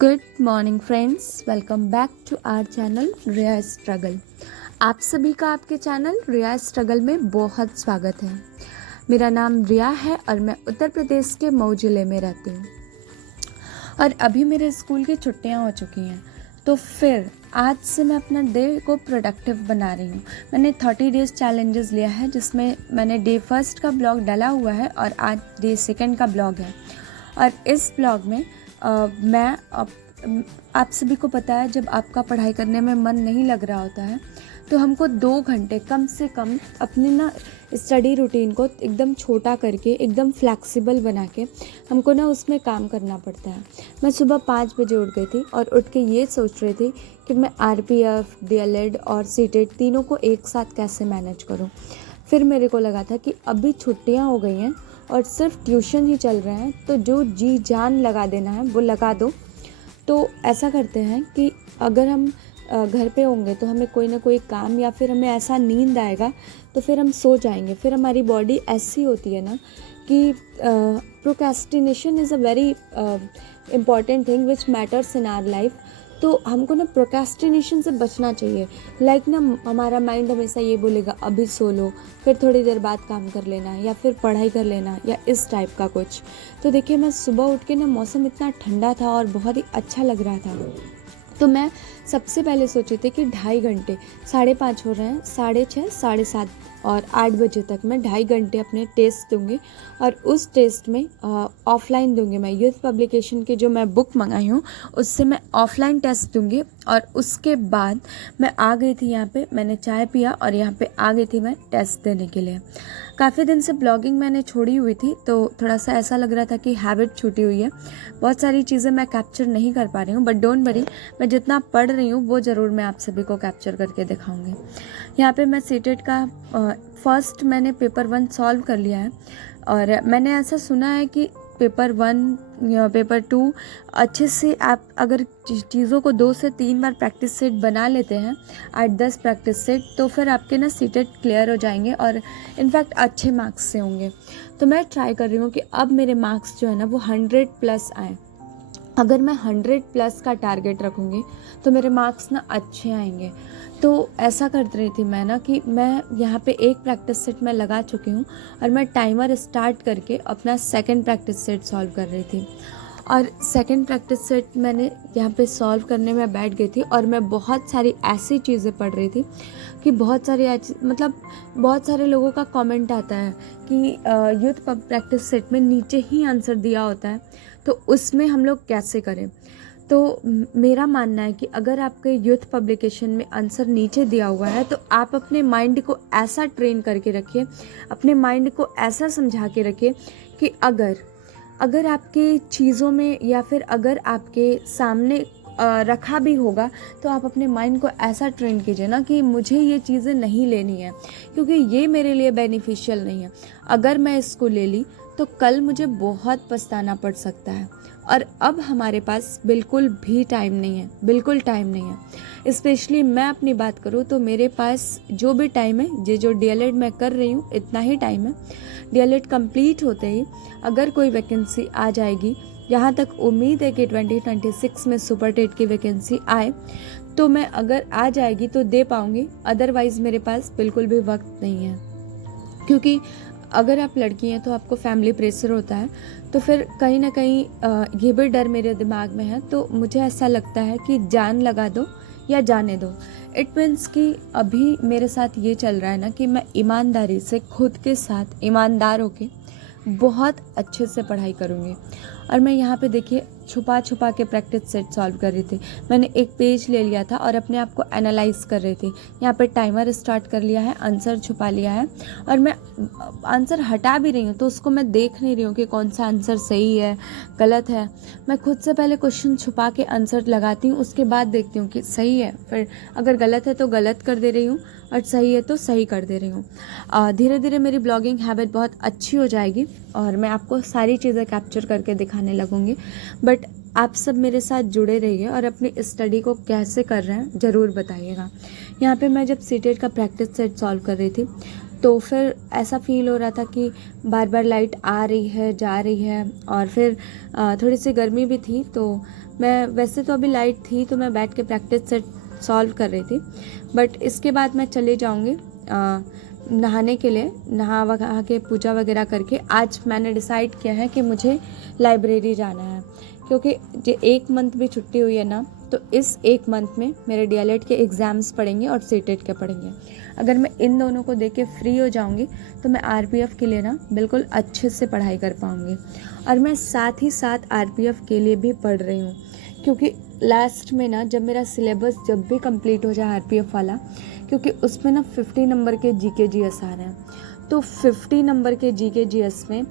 Good morning friends, welcome back to our channel Riya struggle. आप सभी का आपके चैनल रिया स्ट्रगल में बहुत स्वागत है। मेरा नाम रिया है और मैं उत्तर प्रदेश के मऊ जिले में रहती हूँ और अभी मेरे स्कूल की छुट्टियाँ हो चुकी हैं, तो फिर आज से मैं अपना डे को प्रोडक्टिव बना रही हूँ। मैंने 30 डेज़ चैलेंजेस लिया है, जिसमें मैंने डे फर्स्ट का ब्लॉग डाला हुआ है और आज डे सेकंड का ब्लॉग है। और इस ब्लॉग में मैं आप सभी को पता है, जब आपका पढ़ाई करने में मन नहीं लग रहा होता है तो हमको 2 घंटे कम से कम अपनी स्टडी रूटीन को एकदम छोटा करके, एकदम फ्लैक्सिबल बना के हमको उसमें काम करना पड़ता है। मैं सुबह 5 बजे उठ गई थी और उठ के ये सोच रही थी कि मैं आरपीएफ, डीएलएड और सीटेट तीनों को एक साथ कैसे मैनेज करूं। फिर मेरे को लगा था कि अभी छुट्टियां हो गई हैं और सिर्फ ट्यूशन ही चल रहे हैं, तो जो जी जान लगा देना है वो लगा दो। तो ऐसा करते हैं कि अगर हम घर पे होंगे तो हमें कोई ना कोई काम या फिर हमें ऐसा नींद आएगा तो फिर हम सो जाएंगे। फिर हमारी बॉडी ऐसी होती है ना कि procrastination is a very important thing which matters in our life. तो हमको प्रोक्रेस्टिनेशन से बचना चाहिए। हमारा माइंड हमेशा ये बोलेगा अभी सो लो, फिर थोड़ी देर बाद काम कर लेना या फिर पढ़ाई कर लेना या इस टाइप का कुछ। तो देखिए, मैं सुबह उठ के मौसम इतना ठंडा था और बहुत ही अच्छा लग रहा था, तो मैं सबसे पहले सोचे थे कि 2.5 घंटे, 5:30 हो रहे हैं, 6:30, 7:30 और 8 बजे तक मैं 2.5 घंटे अपने टेस्ट दूंगी। और उस टेस्ट में ऑफलाइन दूंगी। मैं यूथ पब्लिकेशन की जो मैं बुक मंगाई हूँ उससे मैं ऑफलाइन टेस्ट दूंगी। और उसके बाद मैं आ गई थी यहाँ पे, मैंने चाय पिया और यहाँ पे आ गई थी मैं टेस्ट देने के लिए। काफ़ी दिन से ब्लॉगिंग मैंने छोड़ी हुई थी, तो थोड़ा सा ऐसा लग रहा था कि हैबिट छूटी हुई है। बहुत सारी चीज़ें मैं कैप्चर नहीं कर पा रही हूँ, बट डोंट वरी, मैं जितना पढ़ रही हूँ वो ज़रूर मैं आप सभी को कैप्चर करके दिखाऊंगी। यहाँ पे मैं सीटेट का फर्स्ट मैंने पेपर 1 सॉल्व कर लिया है। और मैंने ऐसा सुना है कि पेपर 1 या पेपर 2 अच्छे से आप अगर चीज़ों को 2 से 3 बार प्रैक्टिस सेट बना लेते हैं, 8-10 प्रैक्टिस सेट, तो फिर आपके सीटेट क्लियर हो जाएंगे और इनफैक्ट अच्छे मार्क्स से होंगे। तो मैं ट्राई कर रही हूँ कि अब मेरे मार्क्स जो है वो 100+ आए। अगर मैं 100+ का टारगेट रखूँगी तो मेरे मार्क्स अच्छे आएंगे। तो ऐसा कर रही थी मैं कि मैं यहाँ पे एक प्रैक्टिस सेट मैं लगा चुकी हूँ और मैं टाइमर स्टार्ट करके अपना सेकंड प्रैक्टिस सेट सॉल्व कर रही थी। और सेकंड प्रैक्टिस सेट मैंने यहाँ पे सॉल्व करने में बैठ गई थी और मैं बहुत सारी ऐसी चीज़ें पढ़ रही थी कि बहुत सारे लोगों का कमेंट आता है कि यूथ प्रैक्टिस सेट में नीचे ही आंसर दिया होता है, तो उसमें हम लोग कैसे करें। तो मेरा मानना है कि अगर आपके यूथ पब्लिकेशन में आंसर नीचे दिया हुआ है तो आप अपने माइंड को ऐसा ट्रेन करके रखिए, अपने माइंड को ऐसा समझा के रखिए कि अगर आपके चीज़ों में या फिर अगर आपके सामने रखा भी होगा तो आप अपने माइंड को ऐसा ट्रेन कीजिए कि मुझे ये चीज़ें नहीं लेनी है, क्योंकि ये मेरे लिए बेनिफिशियल नहीं है। अगर मैं इसको ले ली तो कल मुझे बहुत पछताना पड़ सकता है। और अब हमारे पास बिल्कुल भी टाइम नहीं है, बिल्कुल टाइम नहीं है। स्पेशली मैं अपनी बात करूँ तो मेरे पास जो भी टाइम है, ये जो डीएलएड मैं कर रही हूँ इतना ही टाइम है। डीएलएड कंप्लीट होते ही अगर कोई वैकेंसी आ जाएगी, यहाँ तक उम्मीद है कि 2026 में सुपर टेट की वैकेंसी आए, तो मैं अगर आ जाएगी तो दे पाऊँगी, अदरवाइज़ मेरे पास बिल्कुल भी वक्त नहीं है। क्योंकि अगर आप लड़की हैं तो आपको फैमिली प्रेशर होता है, तो फिर कहीं ना कहीं ये भी डर मेरे दिमाग में है। तो मुझे ऐसा लगता है कि जान लगा दो या जाने दो। इट मीन्स कि अभी मेरे साथ ये चल रहा है कि मैं ईमानदारी से खुद के साथ ईमानदार होके बहुत अच्छे से पढ़ाई करूँगी। और मैं यहाँ पे देखिए छुपा छुपा के प्रैक्टिस सेट सॉल्व कर रही थी। मैंने एक पेज ले लिया था और अपने आप को एनालाइज कर रही थी। यहाँ पे टाइमर स्टार्ट कर लिया है, आंसर छुपा लिया है और मैं आंसर हटा भी रही हूँ तो उसको मैं देख नहीं रही हूँ कि कौन सा आंसर सही है गलत है। मैं खुद से पहले क्वेश्चन छुपा के आंसर लगाती हूँ, उसके बाद देखती हूँ कि सही है, फिर अगर गलत है तो गलत कर दे रही हूँ और सही है तो सही कर दे रही हूँ। धीरे धीरे मेरी ब्लॉगिंग हैबिट बहुत अच्छी हो जाएगी और मैं आपको सारी चीज़ें कैप्चर करके दिखाने लगूंगी। बट आप सब मेरे साथ जुड़े रहिए और अपनी स्टडी को कैसे कर रहे हैं ज़रूर बताइएगा। यहाँ पे मैं जब सीटेट का प्रैक्टिस सेट सॉल्व कर रही थी तो फिर ऐसा फ़ील हो रहा था कि बार बार लाइट आ रही है जा रही है, और फिर थोड़ी सी गर्मी भी थी। तो मैं वैसे तो अभी लाइट थी तो मैं बैठ के प्रैक्टिस सेट सॉल्व कर रही थी, बट इसके बाद मैं चले जाऊँगी नहाने के लिए। नहा वहा के पूजा वगैरह करके आज मैंने डिसाइड किया है कि मुझे लाइब्रेरी जाना है, क्योंकि जो 1 मंथ भी छुट्टी हुई है ना, तो इस 1 मंथ में मेरे डीएलएड के एग्ज़ाम्स पढ़ेंगे और सीटेट के पढ़ेंगे। अगर मैं इन दोनों को देके फ्री हो जाऊंगी तो मैं आरपीएफ के लिए ना बिल्कुल अच्छे से पढ़ाई कर पाऊंगी। और मैं साथ ही साथ आरपीएफ के लिए भी पढ़ रही हूँ, क्योंकि लास्ट में ना जब मेरा सिलेबस जब भी कंप्लीट हो जाए आरपीएफ वाला, क्योंकि उसमें ना 50 नंबर के जीके जीएस आ रहे हैं, तो 50 नंबर के जीके जीएस में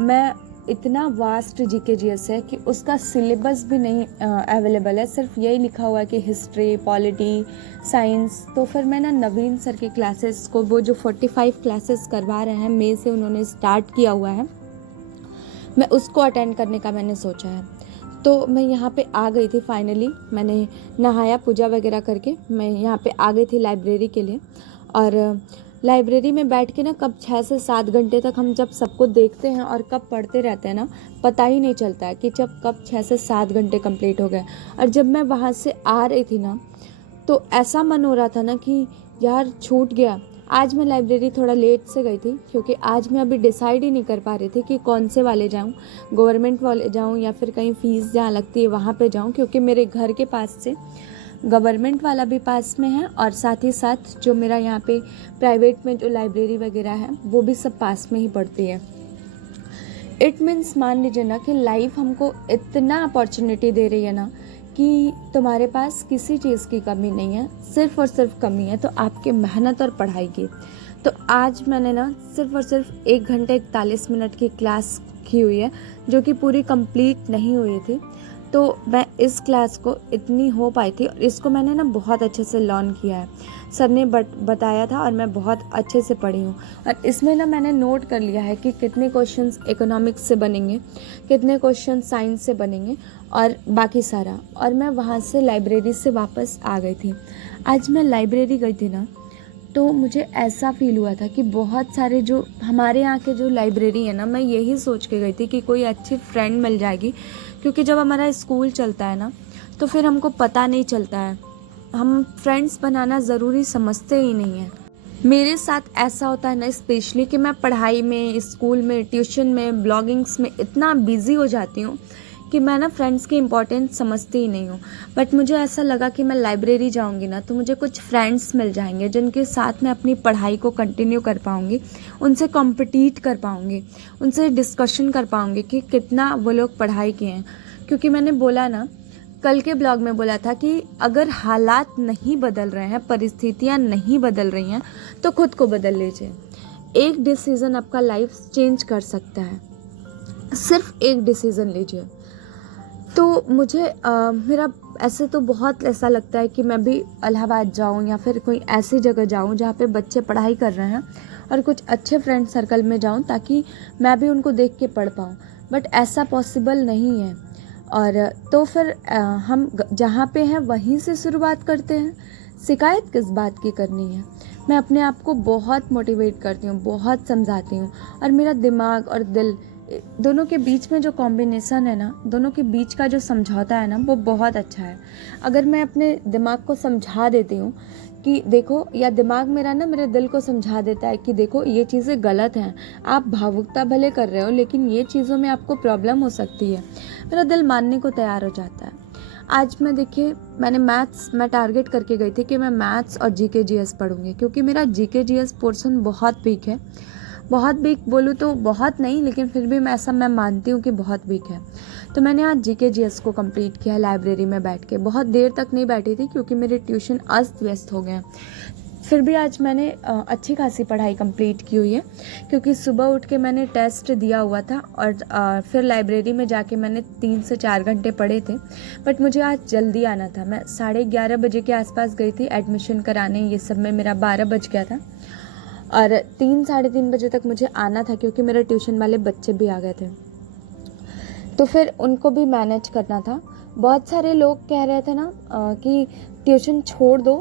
मैं इतना वास्ट जीके जीएस है कि उसका सिलेबस भी नहीं अवेलेबल है, सिर्फ यही लिखा हुआ है कि हिस्ट्री, पॉलिटी, साइंस। तो फिर मैं ना नवीन सर के क्लासेस को, वो जो 45 क्लासेस करवा रहे हैं, मई से उन्होंने स्टार्ट किया हुआ है, मैं उसको अटेंड करने का मैंने सोचा है। तो मैं यहाँ पे आ गई थी फाइनली, मैंने नहाया पूजा वगैरह करके मैं यहाँ पे आ गई थी लाइब्रेरी के लिए। और लाइब्रेरी में बैठ के ना कब 6 से 7 घंटे तक हम जब सबको देखते हैं और कब पढ़ते रहते हैं ना, पता ही नहीं चलता है कि जब कब 6 से 7 घंटे कंप्लीट हो गए। और जब मैं वहाँ से आ रही थी ना, तो ऐसा मन हो रहा था ना कि यार छूट गया। आज मैं लाइब्रेरी थोड़ा लेट से गई थी, क्योंकि आज मैं अभी डिसाइड ही नहीं कर पा रही थी कि कौन से वाले जाऊं, गवर्नमेंट वाले जाऊं या फिर कहीं फ़ीस जहाँ लगती है वहाँ पे जाऊं, क्योंकि मेरे घर के पास से गवर्नमेंट वाला भी पास में है और साथ ही साथ जो मेरा यहाँ पे प्राइवेट में जो लाइब्रेरी वगैरह है वो भी सब पास में ही पड़ती है। इट मीन्स मान लीजिए ना कि लाइफ हमको इतना अपॉर्चुनिटी दे रही है ना कि तुम्हारे पास किसी चीज़ की कमी नहीं है, सिर्फ और सिर्फ कमी है तो आपके मेहनत और पढ़ाई की। तो आज मैंने ना सिर्फ और सिर्फ 1 घंटे 41 मिनट की क्लास की हुई है, जो कि पूरी कंप्लीट नहीं हुई थी। तो मैं इस क्लास को इतनी हो पाई थी और इसको मैंने ना बहुत अच्छे से लर्न किया है, सर ने बताया था और मैं बहुत अच्छे से पढ़ी हूँ। और इसमें ना मैंने नोट कर लिया है कि कितने क्वेश्चंस इकोनॉमिक्स से बनेंगे, कितने क्वेश्चन साइंस से बनेंगे और बाकी सारा। और मैं वहाँ से लाइब्रेरी से वापस आ गई थी। आज मैं लाइब्रेरी गई थी ना, तो मुझे ऐसा फील हुआ था कि बहुत सारे जो हमारे यहाँ के जो लाइब्रेरी है ना, मैं यही सोच के गई थी कि कोई अच्छी फ्रेंड मिल जाएगी, क्योंकि जब हमारा स्कूल चलता है ना तो फिर हमको पता नहीं चलता है, हम फ्रेंड्स बनाना ज़रूरी समझते ही नहीं है। मेरे साथ ऐसा होता है ना स्पेशली कि मैं पढ़ाई में, स्कूल में, ट्यूशन में, ब्लॉगिंग्स में इतना बिजी हो जाती हूँ कि मैं ना फ्रेंड्स की इम्पोर्टेंस समझती ही नहीं हूँ। बट मुझे ऐसा लगा कि मैं लाइब्रेरी जाऊँगी ना तो मुझे कुछ फ्रेंड्स मिल जाएंगे जिनके साथ मैं अपनी पढ़ाई को कंटिन्यू कर पाऊँगी, उनसे कॉम्पिटिट कर पाऊँगी, उनसे डिस्कशन कर पाऊँगी कि कितना वो लोग पढ़ाई किए हैं। क्योंकि मैंने बोला ना, कल के ब्लॉग में बोला था कि अगर हालात नहीं बदल रहे हैं, परिस्थितियाँ नहीं बदल रही हैं, तो खुद को बदल लीजिए। एक डिसीज़न आपका लाइफ चेंज कर सकता है, सिर्फ एक डिसीज़न लीजिए। तो मुझे मेरा ऐसे तो बहुत ऐसा लगता है कि मैं भी इलाहाबाद जाऊं या फिर कोई ऐसी जगह जाऊं जहाँ पे बच्चे पढ़ाई कर रहे हैं और कुछ अच्छे फ्रेंड सर्कल में जाऊं, ताकि मैं भी उनको देख के पढ़ पाऊं। बट ऐसा पॉसिबल नहीं है। और तो फिर हम जहाँ पे हैं वहीं से शुरुआत करते हैं। शिकायत किस बात की करनी है। मैं अपने आप को बहुत मोटिवेट करती हूँ, बहुत समझाती हूँ, और मेरा दिमाग और दिल दोनों के बीच में जो कॉम्बिनेशन है ना, दोनों के बीच का जो समझौता है ना, वो बहुत अच्छा है। अगर मैं अपने दिमाग को समझा देती हूँ कि देखो, या दिमाग मेरा ना मेरे दिल को समझा देता है कि देखो ये चीज़ें गलत हैं, आप भावुकता भले कर रहे हो लेकिन ये चीज़ों में आपको प्रॉब्लम हो सकती है, मेरा दिल मानने को तैयार हो जाता है। आज मैं देखिए, मैंने मैं टारगेट करके गई थी कि मैं मैथ्स और जीके जीएस पढ़ूंगी, क्योंकि मेरा जीके जीएस पोर्शन बहुत वीक है। बहुत वीक बोलूँ तो बहुत नहीं, लेकिन फिर भी मैं मानती हूँ कि बहुत वीक है। तो मैंने आज जीके जीएस को कंप्लीट किया लाइब्रेरी में बैठ के। बहुत देर तक नहीं बैठी थी क्योंकि मेरे ट्यूशन अस्त व्यस्त हो गए। फिर भी आज मैंने अच्छी खासी पढ़ाई कंप्लीट की हुई है, क्योंकि सुबह उठ के मैंने टेस्ट दिया हुआ था और फिर लाइब्रेरी में जाके मैंने 3 से 4 घंटे पढ़े थे। बट मुझे आज जल्दी आना था, मैं 11:30 बजे के आसपास गई थी एडमिशन कराने, ये सब में मेरा 12 बज गया था और 3 साढ़े 3 बजे तक मुझे आना था, क्योंकि मेरे ट्यूशन वाले बच्चे भी आ गए थे। तो फिर उनको भी मैनेज करना था। बहुत सारे लोग कह रहे थे ना कि ट्यूशन छोड़ दो,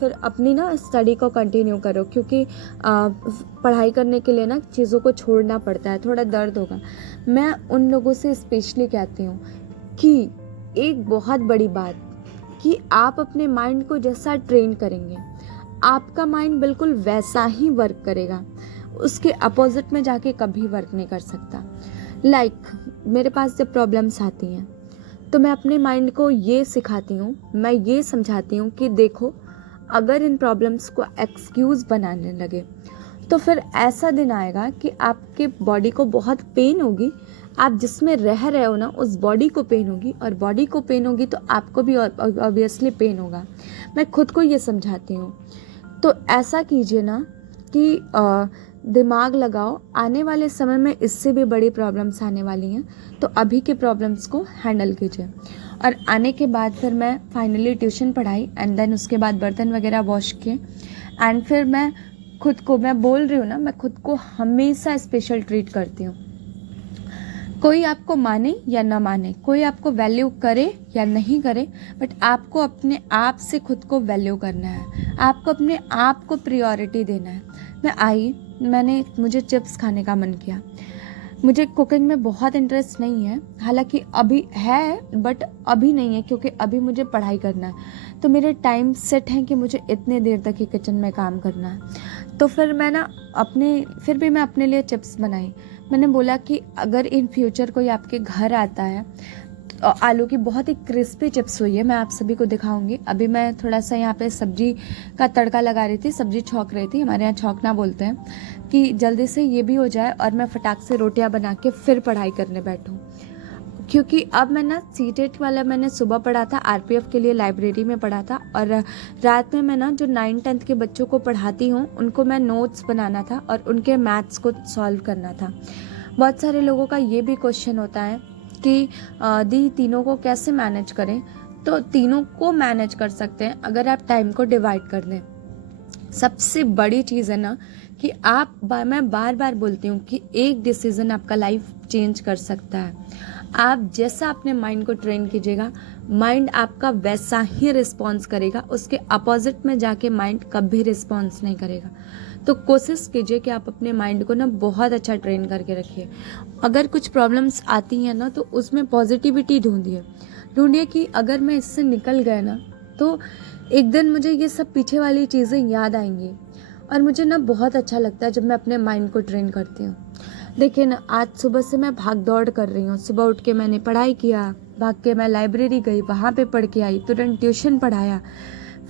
फिर अपनी ना स्टडी को कंटिन्यू करो, क्योंकि पढ़ाई करने के लिए ना चीज़ों को छोड़ना पड़ता है, थोड़ा दर्द होगा। मैं उन लोगों से स्पेशली कहती हूँ कि एक बहुत बड़ी बात कि आप अपने माइंड को जैसा ट्रेन करेंगे आपका माइंड बिल्कुल वैसा ही वर्क करेगा, उसके अपोजिट में जाके कभी वर्क नहीं कर सकता। मेरे पास जब प्रॉब्लम्स आती हैं तो मैं अपने माइंड को ये सिखाती हूँ, मैं ये समझाती हूँ कि देखो, अगर इन प्रॉब्लम्स को एक्सक्यूज़ बनाने लगे तो फिर ऐसा दिन आएगा कि आपके बॉडी को बहुत पेन होगी, आप जिसमें रह रहे हो ना उस बॉडी को पेन होगी, और बॉडी को पेन होगी तो आपको भी ऑब्वियसली पेन होगा। मैं खुद को ये समझाती हूँ। तो ऐसा कीजिए ना कि दिमाग लगाओ, आने वाले समय में इससे भी बड़ी प्रॉब्लम्स आने वाली हैं, तो अभी के प्रॉब्लम्स को हैंडल कीजिए। और आने के बाद फिर मैं फाइनली ट्यूशन पढ़ाई एंड देन उसके बाद बर्तन वगैरह वॉश किए एंड फिर मैं बोल रही हूँ ना, मैं खुद को हमेशा स्पेशल ट्रीट करती हूँ। कोई आपको माने या ना माने, कोई आपको वैल्यू करे या नहीं करे, बट आपको अपने आप से खुद को वैल्यू करना है, आपको अपने आप को प्रायोरिटी देना है। मुझे चिप्स खाने का मन किया। मुझे कुकिंग में बहुत इंटरेस्ट नहीं है, हालांकि अभी है बट अभी नहीं है, क्योंकि अभी मुझे पढ़ाई करना है। तो मेरे टाइम सेट हैं कि मुझे इतने देर तक ही किचन में काम करना है। तो फिर मैं अपने लिए चिप्स बनाई। मैंने बोला कि अगर इन फ्यूचर कोई आपके घर आता है, आलू की बहुत ही क्रिस्पी चिप्स हुई है, मैं आप सभी को दिखाऊंगी। अभी मैं थोड़ा सा यहाँ पे सब्जी का तड़का लगा रही थी, सब्जी छौंक रही थी, हमारे यहाँ छौंकना बोलते हैं, कि जल्दी से ये भी हो जाए और मैं फटाक से रोटियां बना के फिर पढ़ाई करने बैठूं। क्योंकि अब मैं ना सीटेट वाला मैंने सुबह पढ़ा था, आरपीएफ के लिए लाइब्रेरी में पढ़ा था, और रात में मैं ना जो 9th-10th के बच्चों को पढ़ाती हूँ उनको मैं नोट्स बनाना था और उनके मैथ्स को सॉल्व करना था। बहुत सारे लोगों का ये भी क्वेश्चन होता है कि दी तीनों को कैसे मैनेज करें। तो तीनों को मैनेज कर सकते हैं अगर आप टाइम को डिवाइड कर दें। सबसे बड़ी चीज़ है ना कि मैं बार बार बोलती हूँ कि एक डिसीज़न आपका लाइफ चेंज कर सकता है। आप जैसा अपने माइंड को ट्रेन कीजिएगा, माइंड आपका वैसा ही रिस्पॉन्स करेगा, उसके अपोजिट में जाके माइंड कभी रिस्पॉन्स नहीं करेगा। तो कोशिश कीजिए कि आप अपने माइंड को ना बहुत अच्छा ट्रेन करके रखिए। अगर कुछ प्रॉब्लम्स आती हैं ना तो उसमें पॉजिटिविटी ढूंढिए कि अगर मैं इससे निकल गया ना तो एक दिन मुझे ये सब पीछे वाली चीज़ें याद आएंगी। और मुझे ना बहुत अच्छा लगता है जब मैं अपने माइंड को ट्रेन करती हूँ। देखिए ना, आज सुबह से मैं भाग दौड़ कर रही हूँ। सुबह उठ के मैंने पढ़ाई किया, भाग के मैं लाइब्रेरी गई, वहाँ पे पढ़ के आई, तुरंत ट्यूशन पढ़ाया,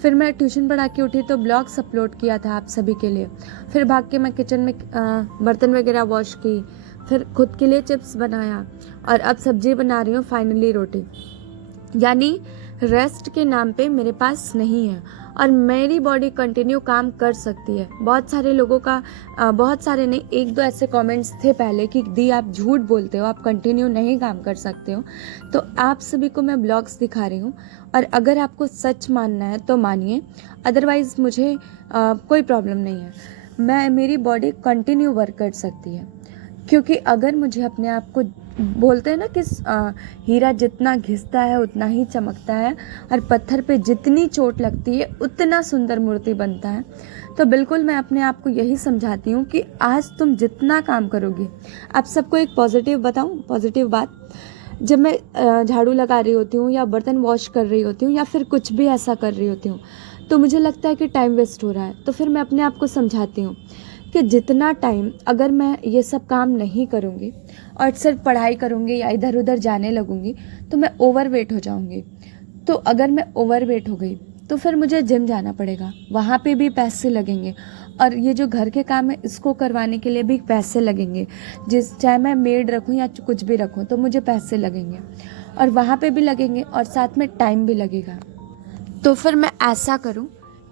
फिर मैं ट्यूशन पढ़ा के उठी तो ब्लॉग्स अपलोड किया था आप सभी के लिए, फिर भाग के मैं किचन में बर्तन वगैरह वॉश की, फिर खुद के लिए चिप्स बनाया और अब सब्जी बना रही हूँ, फाइनली रोटी। यानी रेस्ट के नाम पे मेरे पास नहीं है और मेरी बॉडी कंटिन्यू काम कर सकती है। बहुत सारे लोगों का बहुत सारे नहीं, 1-2 ऐसे कमेंट्स थे पहले कि दी आप झूठ बोलते हो, आप कंटिन्यू नहीं काम कर सकते हो। तो आप सभी को मैं ब्लॉग्स दिखा रही हूँ और अगर आपको सच मानना है तो मानिए, अदरवाइज़ मुझे कोई प्रॉब्लम नहीं है। मेरी बॉडी कंटिन्यू वर्क कर सकती है, क्योंकि अगर मुझे अपने आप को बोलते हैं ना कि हीरा जितना घिसता है उतना ही चमकता है और पत्थर पे जितनी चोट लगती है उतना सुंदर मूर्ति बनता है। तो बिल्कुल मैं अपने आप को यही समझाती हूँ कि आज तुम जितना काम करोगे। आप सबको एक पॉजिटिव बताऊँ, पॉजिटिव बात, जब मैं झाड़ू लगा रही होती हूँ या बर्तन वॉश कर रही होती हूँ या फिर कुछ भी ऐसा कर रही होती हूँ तो मुझे लगता है कि टाइम वेस्ट हो रहा है। तो फिर मैं अपने आप को समझाती हूँ कि जितना टाइम अगर मैं ये सब काम नहीं करूँगी और सिर्फ पढ़ाई करूँगी या इधर उधर जाने लगूँगी तो मैं ओवरवेट हो जाऊँगी। तो अगर मैं ओवरवेट हो गई तो फिर मुझे जिम जाना पड़ेगा, वहाँ पे भी पैसे लगेंगे, और ये जो घर के काम है इसको करवाने के लिए भी पैसे लगेंगे। चाहे मैं मेड रखूँ या कुछ भी रखूँ तो मुझे पैसे लगेंगे और वहाँ पे भी लगेंगे और साथ में टाइम भी लगेगा। तो फिर मैं ऐसा करूँ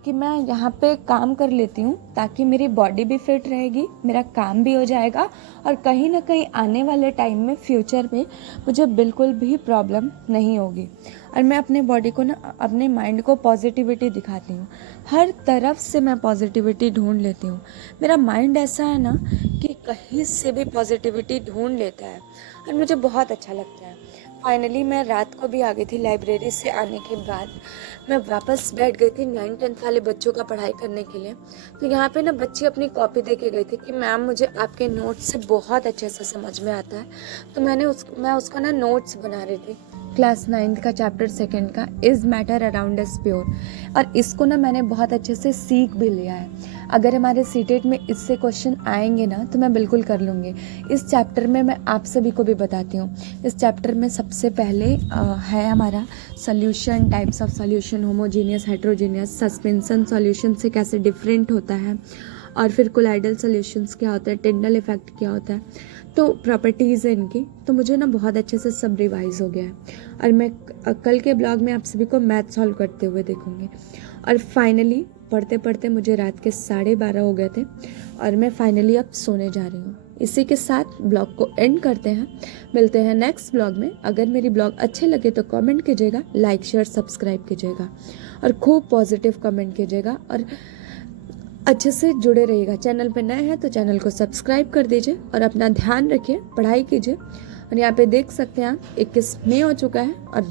कि मैं यहाँ पे काम कर लेती हूँ ताकि मेरी बॉडी भी फिट रहेगी, मेरा काम भी हो जाएगा और कहीं ना कहीं आने वाले टाइम में फ्यूचर में मुझे बिल्कुल भी प्रॉब्लम नहीं होगी। और मैं अपने बॉडी को ना, अपने माइंड को पॉजिटिविटी दिखाती हूँ, हर तरफ से मैं पॉजिटिविटी ढूंढ लेती हूँ। मेरा माइंड ऐसा है ना कि कहीं से भी पॉजिटिविटी ढूंढ लेता है और मुझे बहुत अच्छा लगता है। फाइनली मैं रात को भी आ गई थी, लाइब्रेरी से आने के बाद मैं वापस बैठ गई थी 9th-10th वाले बच्चों का पढ़ाई करने के लिए। तो यहाँ पे ना बच्ची अपनी कॉपी दे के गई थी कि मैम मुझे आपके नोट्स से बहुत अच्छे से समझ में आता है। तो मैं उसका ना नोट्स बना रही थी, क्लास 9th का चैप्टर 2 का, is matter around us pure. और इसको ना मैंने बहुत अच्छे से सीख भी लिया है। अगर हमारे सीटेट में इससे क्वेश्चन आएंगे ना तो मैं बिल्कुल कर लूँगी। इस चैप्टर में मैं आप सभी को भी बताती हूँ। इस चैप्टर में सबसे पहले है हमारा solution, types of solution, homogeneous, heterogeneous, suspension solution से कैसे डिफरेंट होता है, और फिर कोलाइडल सॉल्यूशंस क्या होता है, टिंडल इफेक्ट क्या होता है, तो प्रॉपर्टीज़ है इनकी। तो मुझे ना बहुत अच्छे से सब रिवाइज हो गया है और मैं कल के ब्लॉग में आप सभी को मैथ सॉल्व करते हुए देखूँगी। और फाइनली पढ़ते पढ़ते मुझे रात के 12:30 हो गए थे और मैं फाइनली अब सोने जा रही हूँ। इसी के साथ ब्लॉग को एंड करते हैं, मिलते हैं नेक्स्ट ब्लॉग में। अगर मेरी ब्लॉग अच्छे लगे तो कमेंट कीजिएगा, लाइक शेयर सब्सक्राइब कीजिएगा और खूब पॉजिटिव कमेंट कीजिएगा और अच्छे से जुड़े रहिएगा। चैनल पे नए हैं तो चैनल को सब्सक्राइब कर दीजिए और अपना ध्यान रखिए, पढ़ाई कीजिए। और यहाँ पे देख सकते हैं आप 21 मई हो चुका है और